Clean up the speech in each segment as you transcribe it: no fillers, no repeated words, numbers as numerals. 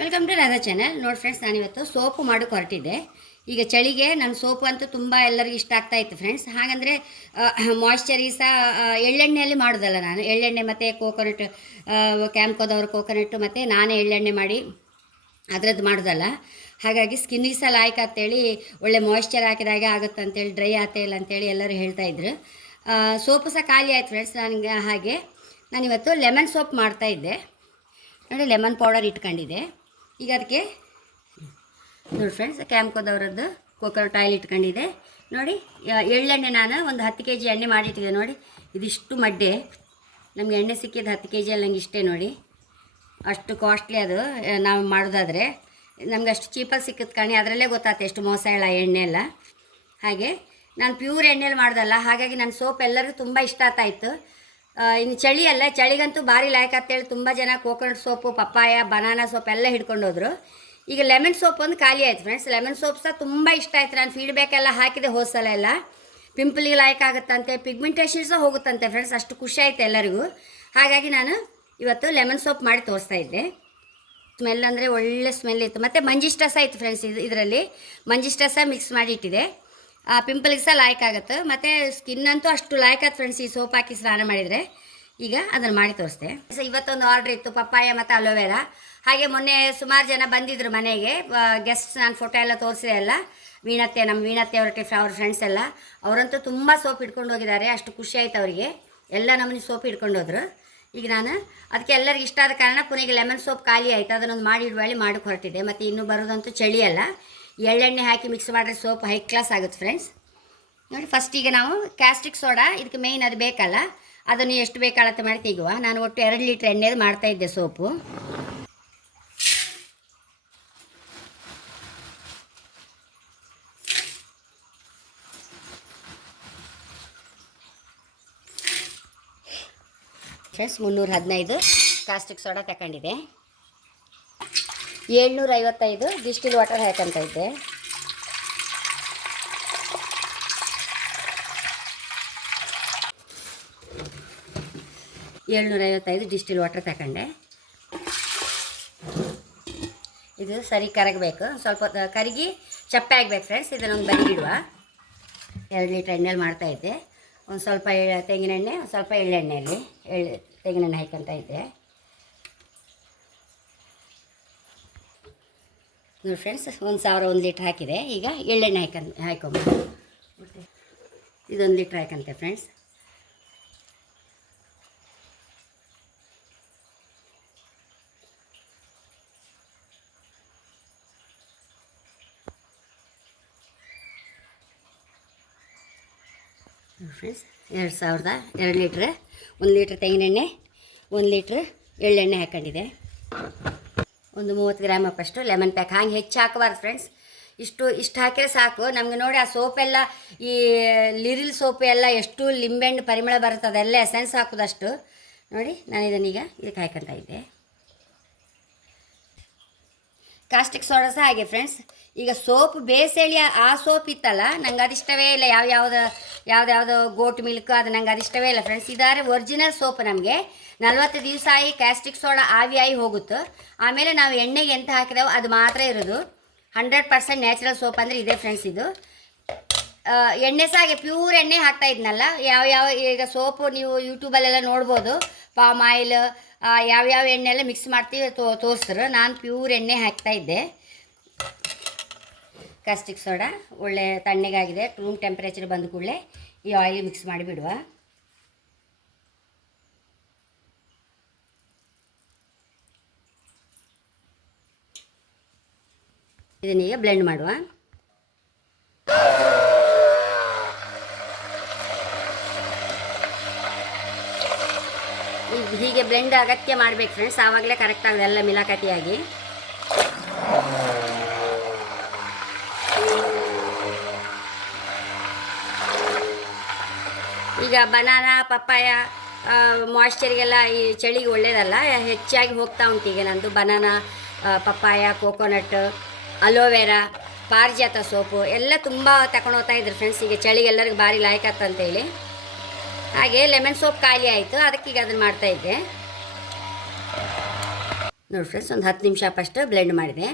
Welcome to Radha channel. ನೋಡಿ friends, ನಾನಿವತ್ತು soap ಮಾಡೋಕೆ ಹೊರಟಿದ್ದೆ. ಈಗ ಚಳಿಗೆ ನನ್ನ ಸೋಪು ಅಂತೂ ತುಂಬ ಎಲ್ಲರಿಗೂ ಇಷ್ಟ ಆಗ್ತಾ ಇತ್ತು ಫ್ರೆಂಡ್ಸ್. ಹಾಗಂದರೆ ಮಾಯ್ಶ್ಚರೀಸ ಎಳ್ಳೆಣ್ಣೆಯಲ್ಲಿ ಮಾಡೋದಲ್ಲ, ನಾನು ಎಳ್ಳೆಣ್ಣೆ ಮತ್ತು ಕೋಕೋನಟ್, ಕ್ಯಾಂಪ್ಕೋದವ್ರ ಕೋಕೋನಟ್ಟು ಮತ್ತು ನಾನೇ ಎಳ್ಳೆಣ್ಣೆ ಮಾಡಿ ಅದರದ್ದು ಮಾಡೋದಲ್ಲ. ಹಾಗಾಗಿ ಸ್ಕಿನ್ನಿಗೆ ಸಹ ಲಾಯ್ಕ್ ಅಂತೇಳಿ ಒಳ್ಳೆ ಮಾಯ್ಶ್ಚರ್ ಹಾಕಿದಾಗೆ ಆಗುತ್ತೆ ಅಂತೇಳಿ, ಡ್ರೈ ಆಗ್ತಾ ಇಲ್ಲ ಅಂತೇಳಿ ಎಲ್ಲರೂ ಹೇಳ್ತಾಯಿದ್ರು. ಸೋಪು ಸಹ ಖಾಲಿ ಆಯ್ತು ಫ್ರೆಂಡ್ಸ್ ನನಗೆ. ಹಾಗೆ ನಾನಿವತ್ತು ಲೆಮನ್ ಸೋಪ್ ಮಾಡ್ತಾಯಿದ್ದೆ. ನೋಡಿ, ಲೆಮನ್ ಪೌಡರ್ ಇಟ್ಕೊಂಡಿದ್ದೆ. ಈಗ ಅದಕ್ಕೆ ನೋಡಿ ಫ್ರೆಂಡ್ಸ್, ಕ್ಯಾಂಪ್ಕೋದವ್ರದ್ದು ಕೋಕೋನಟ್ ಆಯಿಲ್ ಇಟ್ಕೊಂಡಿದ್ದೆ. ನೋಡಿ, ಎಳ್ಳೆಣ್ಣೆ ನಾನು ಒಂದು 10 kg ಎಣ್ಣೆ ಮಾಡಿಟ್ಟಿದ್ದೆ. ನೋಡಿ, ಇದಿಷ್ಟು ಮಡ್ಡೆ ನಮಗೆ ಎಣ್ಣೆ ಸಿಕ್ಕಿದ್ದು 10 kg ಅಲ್ಲಿ ನಂಗೆ ಇಷ್ಟೇ. ನೋಡಿ, ಅಷ್ಟು ಕಾಸ್ಟ್ಲಿ ಅದು. ನಾವು ಮಾಡೋದಾದರೆ ನಮ್ಗೆ ಅಷ್ಟು ಚೀಪಾಗಿ ಸಿಕ್ಕುತ್ತೆ ಕಾಣಿ, ಅದರಲ್ಲೇ ಗೊತ್ತಾಗ್ತದೆ ಎಷ್ಟು ಮೋಸ ಇಲ್ಲ ಎಣ್ಣೆ ಎಲ್ಲ. ಹಾಗೆ ನಾನು ಪ್ಯೂರ್ ಎಣ್ಣೆಯಲ್ಲಿ ಮಾಡೋದಲ್ಲ, ಹಾಗಾಗಿ ನನ್ನ ಸೋಪ್ ಎಲ್ಲರಿಗೂ ತುಂಬ ಇಷ್ಟ ಆಗ್ತಾಯಿತ್ತು. ಇನ್ನು ಚಳಿ ಅಲ್ಲ, ಚಳಿಗಂತೂ ಭಾರಿ ಲಾಯ್ಕ್ ಅಂತೇಳಿ ತುಂಬ ಜನ coconut soap, papaya, banana soap ಎಲ್ಲ ಹಿಡ್ಕೊಂಡೋದ್ರು. ಈಗ ಲೆಮನ್ ಸೋಪ್ ಒಂದು ಖಾಲಿ ಆಯ್ತು ಫ್ರೆಂಡ್ಸ್. ಲೆಮನ್ ಸೋಪ್ ಸಹ ತುಂಬ ಇಷ್ಟ ಆಯ್ತು. ನಾನು ಫೀಡ್ಬ್ಯಾಕ್ ಎಲ್ಲ ಹಾಕಿದೆ ಹೋದ್ಸಲ ಎಲ್ಲ. ಪಿಂಪಲ್ಗೆ ಲಾಯ್ಕ್ ಆಗುತ್ತಂತೆ, ಪಿಗ್ಮೆಂಟೇಷನ್ ಸಹ ಹೋಗುತ್ತಂತೆ ಫ್ರೆಂಡ್ಸ್. ಅಷ್ಟು ಖುಷಿ ಆಯಿತು ಎಲ್ಲರಿಗೂ. ಹಾಗಾಗಿ ನಾನು ಇವತ್ತು ಲೆಮನ್ ಸೋಪ್ ಮಾಡಿ ತೋರಿಸ್ತಾ ಇದ್ದೆ. ಸ್ಮೆಲ್ ಅಂದರೆ ಒಳ್ಳೆ ಸ್ಮೆಲ್ ಇತ್ತು. ಮತ್ತು ಮಂಜಿಷ್ಟ ಸಹ ಇತ್ತು ಫ್ರೆಂಡ್ಸ್. ಇದರಲ್ಲಿ ಮಂಜಿಷ್ಟ ಸಹ ಮಿಕ್ಸ್ ಮಾಡಿ ಇಟ್ಟಿದೆ. ಪಿಂಪಲ್ಗೆ ಸಹ ಲಾಯ್ಕ್ ಆಗುತ್ತೆ, ಮತ್ತು ಸ್ಕಿನ್ ಅಂತೂ ಅಷ್ಟು ಲಾಯ್ಕ್ ಆಗುತ್ತೆ ಫ್ರೆಂಡ್ಸ್ ಈ ಸೋಪ್ ಹಾಕಿ ಸ್ನಾನ ಮಾಡಿದರೆ. ಈಗ ಅದನ್ನು ಮಾಡಿ ತೋರಿಸ್ದೆ. ಇವತ್ತೊಂದು ಆರ್ಡ್ರ್ ಇತ್ತು, ಪಪ್ಪಾಯ ಮತ್ತು ಅಲೋವೆರಾ. ಹಾಗೆ ಮೊನ್ನೆ ಸುಮಾರು ಜನ ಬಂದಿದ್ದರು ಮನೆಗೆ ಗೆಸ್ಟ್. ನಾನು ಫೋಟೋ ಎಲ್ಲ ತೋರಿಸಿದೆ ಎಲ್ಲ. ವೀಣತ್ತೆ, ನಮ್ಮ ವೀಣತ್ತೆ ಅವ್ರ ಫ್ರೆಂಡ್ಸ್ ಎಲ್ಲ, ಅವರಂತೂ ತುಂಬ ಸೋಪ್ ಇಟ್ಕೊಂಡು ಹೋಗಿದ್ದಾರೆ. ಅಷ್ಟು ಖುಷಿ ಆಯ್ತು ಅವರಿಗೆ. ಎಲ್ಲ ನಮ್ಮನೆ ಸೋಪ್ ಇಟ್ಕೊಂಡು ಹೋದ್ರು. ಈಗ ನಾನು ಅದಕ್ಕೆ ಎಲ್ಲರಿಗೆ ಇಷ್ಟ ಆದ ಕಾರಣ ಪುನಃ ಲೆಮನ್ ಸೋಪ್ ಖಾಲಿ ಆಯಿತು, ಅದನ್ನೊಂದು ಮಾಡಿ ಇಡುವಳಿ ಮಾಡೋಕ್ಕೆ ಹೊರಟಿದೆ. ಮತ್ತು ಇನ್ನೂ ಬರೋದಂತೂ ಚಳಿ ಅಲ್ಲ, ಎಳ್ಳೆಣ್ಣೆ ಹಾಕಿ ಮಿಕ್ಸ್ ಮಾಡಿದ್ರೆ ಸೋಪ್ ಹೈ ಕ್ಲಾಸ್ ಆಗುತ್ತೆ ಫ್ರೆಂಡ್ಸ್. ನೋಡಿ, ಫಸ್ಟಿಗೆ ನಾವು ಕ್ಯಾಸ್ಟಿಕ್ ಸೋಡಾ, ಇದಕ್ಕೆ ಮೇಯ್ನ್ ಅದು ಬೇಕಲ್ಲ, ಅದನ್ನು ಎಷ್ಟು ಬೇಕು ಅಳತೆ ಮಾಡಿ ತೆಗುವ. ನಾನು ಒಟ್ಟು 2 ಲೀಟ್ರ್ ಎಣ್ಣೆದು ಮಾಡ್ತಾಯಿದ್ದೆ ಸೋಪು. ಫ್ರೆಂಡ್ಸ್, 315 ಕಾಸ್ಟಿಕ್ ಸೋಡಾ ತಗೊಂಡಿದೆ. 755 ಡಿಸ್ಟಿಲ್ ವಾಟರ್ ಹಾಕಂತ ಇದ್ದೆ. ಡಿಸ್ಟಿಲ್ ವಾಟರ್ ತಗೊಂಡೆ. ಇದು ಸರಿ ಕರಗಬೇಕು, ಸ್ವಲ್ಪ ಕರಗಿ ಚಪ್ಪೆ ಆಗಬೇಕು ಫ್ರೆಂಡ್ಸ್. ಇದನ್ನೊಂದು ಬದಿಗಿಡುವ. 2 ಲೀಟ್ರ್ ಎಣ್ಣೆಯಲ್ಲಿ ಮಾಡ್ತಾಯಿದ್ದೆ. ಒಂದು ಸ್ವಲ್ಪ ತೆಂಗಿನೆಣ್ಣೆ, ಒಂದು ಸ್ವಲ್ಪ ಎಳ್ಳೆಣ್ಣೆಯಲ್ಲಿ ತೆಂಗಿನೆಣ್ಣೆ ಹಾಕಂತ ಇದ್ದೆ. ನೋಡಿ ಫ್ರೆಂಡ್ಸ್, 1 ಲೀಟ್ರ್ ಹಾಕಿದೆ. ಈಗ ಎಳ್ಳೆಣ್ಣೆ ಹಾಕೊಂಬೋದು. ಇದೊಂದು ಲೀಟ್ರ್ ಹಾಕಂತೆ ಫ್ರೆಂಡ್ಸ್. ಫ್ರೆಂಡ್ಸ್, 2 ಲೀಟ್ರ್, 1 ಲೀಟ್ರ್ ತೆಂಗಿನೆಣ್ಣೆ, 1 ಲೀಟ್ರ್ ಎಳ್ಳೆಣ್ಣೆ ಹಾಕೊಂಡಿದೆ. ಒಂದು 30 ಗ್ರಾಮ್ ಅಪ್ಪಷ್ಟು ಲೆಮನ್ ಪ್ಯಾಕ್. ಹಾಗೆ ಹೆಚ್ಚು ಹಾಕಬಾರ್ದು ಫ್ರೆಂಡ್ಸ್. ಇಷ್ಟು ಹಾಕಿದ್ರೆ ಸಾಕು. ನಮಗೆ ನೋಡಿ, ಆ ಸೋಪೆಲ್ಲ, ಈ ಲಿರಿಲ್ ಸೋಪು ಎಲ್ಲ ಎಷ್ಟು ಲಿಂಬೆಹಣ್ಣು ಪರಿಮಳ ಬರುತ್ತೆ, ಅದೆಲ್ಲ ಎಸೆನ್ಸ್ ಹಾಕೋದಷ್ಟು. ನೋಡಿ, ನಾನು ಇದನ್ನೀಗ ಇದಕ್ಕೆ ಹಾಕಂತ ಇದ್ದೆ. ಕಾಸ್ಟಿಕ್ ಸೋಡಾ ಸಹ ಹಾಗೆ ಫ್ರೆಂಡ್ಸ್. ಈಗ ಸೋಪ್ ಬೇಸೇಳಿ ಆ ಸೋಪ್ ಇತ್ತಲ್ಲ, ನಂಗೆ ಅದಿಷ್ಟವೇ ಇಲ್ಲ. ಯಾವುದ್ಯಾವುದೋ ಗೋಟ್ ಮಿಲ್ಕ್, ಅದು ನಂಗೆ ಅದಿಷ್ಟವೇ ಇಲ್ಲ ಫ್ರೆಂಡ್ಸ್. ಇದಾದ್ರೆ original soap. ನಮಗೆ 40 ದಿವಸ ಆಗಿ ಕ್ಯಾಸ್ಟಿಕ್ ಸೋಡಾ ಆವಿಯಾಗಿ ಹೋಗುತ್ತೆ. ಆಮೇಲೆ ನಾವು ಎಣ್ಣೆಗೆ ಎಂತ ಹಾಕಿದೆವು ಅದು ಮಾತ್ರ ಇರೋದು. 100% ನ್ಯಾಚುರಲ್ ಸೋಪ್ ಅಂದರೆ ಇದೆ ಫ್ರೆಂಡ್ಸ್ ಇದು. ಎಣ್ಣೆ ಸಹ ಹಾಗೆ ಪ್ಯೂರ್ ಎಣ್ಣೆ ಹಾಕ್ತಾ ಇದ್ನಲ್ಲ. ಯಾವ ಈಗ ಸೋಪು ನೀವು ಯೂಟ್ಯೂಬಲ್ಲೆಲ್ಲ ನೋಡ್ಬೋದು, ಪಾಮ್ ಆಯಿಲ್, ಯಾವ್ಯಾವ ಎಣ್ಣೆ ಎಲ್ಲ ಮಿಕ್ಸ್ ಮಾಡ್ತೀವಿ ತೋರಿಸ್ರು. ನಾನು ಪ್ಯೂರ್ ಎಣ್ಣೆ ಹಾಕ್ತಾಯಿದ್ದೆ. ಕಾಸ್ಟಿಕ್ ಸೋಡಾ ಒಳ್ಳೆ ತಣ್ಣಗಾಗಿದೆ. ರೂಮ್ ಟೆಂಪ್ರೇಚರ್ ಬಂದ ಕೂಡಲೇ ಈ ಆಯಿಲ್ ಮಿಕ್ಸ್ ಮಾಡಿಬಿಡುವ. ಇದನ್ನೀಗ ಬ್ಲೆಂಡ್ ಮಾಡುವ. ಹೀಗೆ ಬ್ಲೆಂಡ್ ಅಗತ್ಯ ಮಾಡಬೇಕು ಫ್ರೆಂಡ್ಸ್, ಆವಾಗಲೇ ಕರೆಕ್ಟ್ ಆಗೋದು ಎಲ್ಲ ಮಿಲಾಕತಿಯಾಗಿ. ಈಗ ಬನಾನಾ, ಪಪ್ಪಾಯ ಮಾಯ್ಶ್ಚರಿಗೆಲ್ಲ ಈ ಚಳಿಗೆ ಒಳ್ಳೆಯದಲ್ಲ, ಹೆಚ್ಚಾಗಿ ಹೋಗ್ತಾ ಉಂಟು ಈಗ ನಂದು. ಬನಾನಾ, ಪಪ್ಪಾಯ, ಕೋಕೋನಟ್, ಅಲೋವೆರಾ, ಪಾರಿಜಾತ ಸೋಪು ಎಲ್ಲ ತುಂಬ ತಗೊಂಡು ಹೋಗ್ತಾ ಇದ್ರು ಫ್ರೆಂಡ್ಸ್. ಈಗ ಚಳಿಗೆ ಎಲ್ಲರಿಗೂ ಭಾರಿ ಲಾಯ್ಕ್ ಅಂತೇಳಿ. ಹಾಗೆ ಲೆಮನ್ ಸೋಪ್ ಖಾಲಿ ಆಯಿತು, ಅದಕ್ಕೆ ಈಗ ಅದನ್ನು ಮಾಡ್ತಾಯಿದ್ದೆ. ನೋಡಿ ಫ್ರೆಂಡ್ಸ್, ಒಂದು 10 ನಿಮಿಷ ಫಸ್ಟ್ ಬ್ಲೆಂಡ್ ಮಾಡಿದೆ.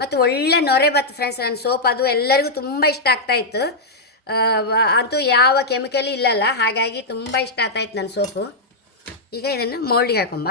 ಮತ್ತು ಒಳ್ಳೆ ನೊರೆ ಬತ್ತು ಫ್ರೆಂಡ್ಸ್. ನನ್ನ ಸೋಪ್ ಅದು ಎಲ್ಲರಿಗೂ ತುಂಬ ಇಷ್ಟ ಆಗ್ತಾಯಿತ್ತು. ಅಂತೂ ಯಾವ ಕೆಮಿಕಲ್ ಇಲ್ಲಲ್ಲ, ಹಾಗಾಗಿ ತುಂಬ ಇಷ್ಟ ಆಗ್ತಾಯಿತ್ತು ನನ್ನ ಸೋಪು. ಈಗ ಇದನ್ನು ಮೋಲ್ಡಿಗೆ ಹಾಕೊಂಬ.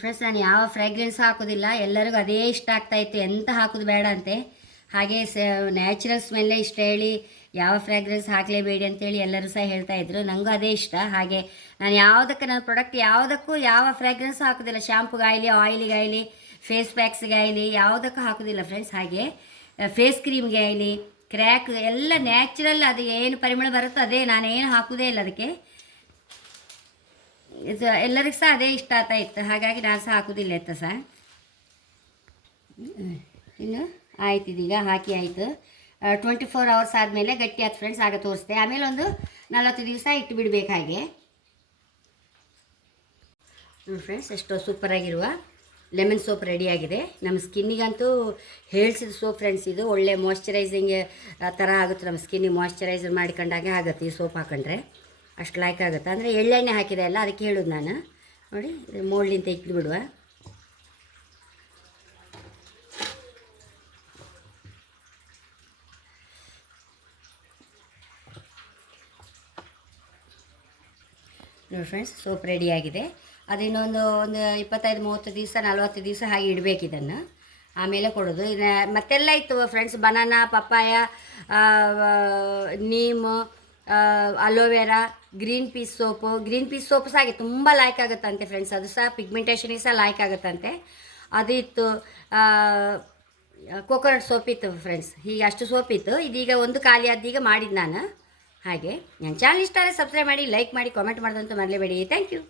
ಫ್ರೆಂಡ್ಸ್, ನಾನು ಯಾವ ಫ್ರ್ಯಾಗ್ರೆನ್ಸ್ ಹಾಕೋದಿಲ್ಲ, ಎಲ್ಲರಿಗೂ ಅದೇ ಇಷ್ಟ ಆಗ್ತಾಯಿತ್ತು, ಎಂತ ಹಾಕೋದು ಬೇಡ ಅಂತೆ. ಹಾಗೆ ನ್ಯಾಚುರಲ್ ಸ್ಮೆಲ್ಲೇ ಇಷ್ಟ ಹೇಳಿ ಯಾವ ಫ್ರ್ಯಾಗ್ರೆನ್ಸ್ ಹಾಕಲೇಬೇಡಿ ಅಂತೇಳಿ ಎಲ್ಲರೂ ಸಹ ಹೇಳ್ತಾಯಿದ್ರು. ನನಗೂ ಅದೇ ಇಷ್ಟ. ಹಾಗೆ ನಾನು ಯಾವುದಕ್ಕೆ ನನ್ನ ಪ್ರಾಡಕ್ಟ್ ಯಾವುದಕ್ಕೂ ಯಾವ ಫ್ರ್ಯಾಗ್ರೆನ್ಸ್ ಹಾಕೋದಿಲ್ಲ. ಶಾಂಪುಗಾಗಲಿ, ಆಯಿಲಿಗಾಗಲಿ, ಫೇಸ್ ಪ್ಯಾಕ್ಸ್ಗಾಗಲಿ ಯಾವುದಕ್ಕೂ ಹಾಕೋದಿಲ್ಲ ಫ್ರೆಂಡ್ಸ್. ಹಾಗೆ ಫೇಸ್ ಕ್ರೀಮ್ಗೆ ಆಗಲಿ, ಕ್ರ್ಯಾಕ್ ಎಲ್ಲ ನ್ಯಾಚುರಲ್, ಅದು ಏನು ಪರಿಮಳ ಬರುತ್ತೋ ಅದೇ, ನಾನೇನು ಹಾಕೋದೇ ಇಲ್ಲ ಅದಕ್ಕೆ. ಇದು ಎಲ್ಲರಿಗೂ ಸಹ ಅದೇ ಇಷ್ಟ ಆಗ್ತಾ ಇತ್ತು, ಹಾಗಾಗಿ ನಾನು ಸಹ ಹಾಕೋದಿಲ್ಲ ಎತ್ತ ಸಹ. ಇನ್ನು ಆಯ್ತು, ಇದೀಗ ಹಾಕಿ ಆಯಿತು. 24 hours ಆದಮೇಲೆ ಗಟ್ಟಿ ಆಯ್ತು ಫ್ರೆಂಡ್ಸ್, ಆಗ ತೋರಿಸ್ದೆ. ಆಮೇಲೆ ಒಂದು 40 ದಿವಸ ಇಟ್ಟು ಬಿಡಬೇಕು. ಹಾಗೆ ಫ್ರೆಂಡ್ಸ್, ಎಷ್ಟೋ ಸೂಪರಾಗಿರುವ ಲೆಮನ್ ಸೋಪ್ ರೆಡಿಯಾಗಿದೆ. ನಮ್ಮ ಸ್ಕಿನ್ನಿಗಂತೂ ಹೇಳ್ಸಿದ ಸೋಪ್ ಫ್ರೆಂಡ್ಸ್. ಇದು ಒಳ್ಳೆ ಮಾಯ್ಶ್ಚರೈಸಿಂಗ್ ಥರ ಆಗುತ್ತೆ, ನಮ್ಮ ಸ್ಕಿನ್ನಿಗೆ ಮಾಯ್ಶ್ಚರೈಸರ್ ಮಾಡಿಕೊಂಡಾಗೆ ಆಗುತ್ತೆ ಈ ಸೋಪ್ ಹಾಕೊಂಡ್ರೆ. ಅಷ್ಟು ಲೈಕ್ ಆಗುತ್ತೆ. ಅಂದರೆ ಎಳ್ಳೆಣ್ಣೆ ಹಾಕಿದೆ ಅಲ್ಲ, ಅದಕ್ಕೆ ಹೇಳೋದು ನಾನು. ನೋಡಿ, ಮೋಲ್ಡಿಂದ ಇಟ್ಟು ಬಿಡುವ. ನೋಡಿ ಫ್ರೆಂಡ್ಸ್, ಸೋಪ್ ರೆಡಿಯಾಗಿದೆ. ಅದು ಇನ್ನೊಂದು 25-30 ದಿವಸ 40 ದಿವಸ ಹಾಗೆ ಇಡಬೇಕು ಇದನ್ನು, ಆಮೇಲೆ ಕೊಡೋದು. ಮತ್ತೆಲ್ಲ ಇತ್ತು ಫ್ರೆಂಡ್ಸ್, ಬನಾನಾ, ಪಪ್ಪಾಯ, ನೀಮು, ಅಲೋವೆರಾ, ಗ್ರೀನ್ ಪೀಸ್ ಸೋಪು ಸಹ ಹಾಗೆ ತುಂಬ ಲೈಕ್ ಆಗುತ್ತಂತೆ ಫ್ರೆಂಡ್ಸ್. ಅದು ಸಹ ಪಿಗ್ಮೆಂಟೇಷನಿಗೆ ಸಹ ಲೈಕ್ ಆಗುತ್ತಂತೆ. ಅದು ಇತ್ತು. ಕೋಕೋನಟ್ ಸೋಪ್ ಇತ್ತು ಫ್ರೆಂಡ್ಸ್. ಹೀಗೆ ಅಷ್ಟು ಸೋಪ್ ಇತ್ತು. ಇದೀಗ ಒಂದು ಖಾಲಿ ಆದೀಗ ಮಾಡಿದ್ದು ನಾನು. ಹಾಗೆ ನನ್ನ ಚಾನಲ್ ಇಷ್ಟ ಆದರೆ ಸಬ್ಸ್ಕ್ರೈಬ್ ಮಾಡಿ, ಲೈಕ್ ಮಾಡಿ, ಕಾಮೆಂಟ್ ಮಾಡೋದಂತೂ ಮರಲೇಬೇಡಿ. Thank you.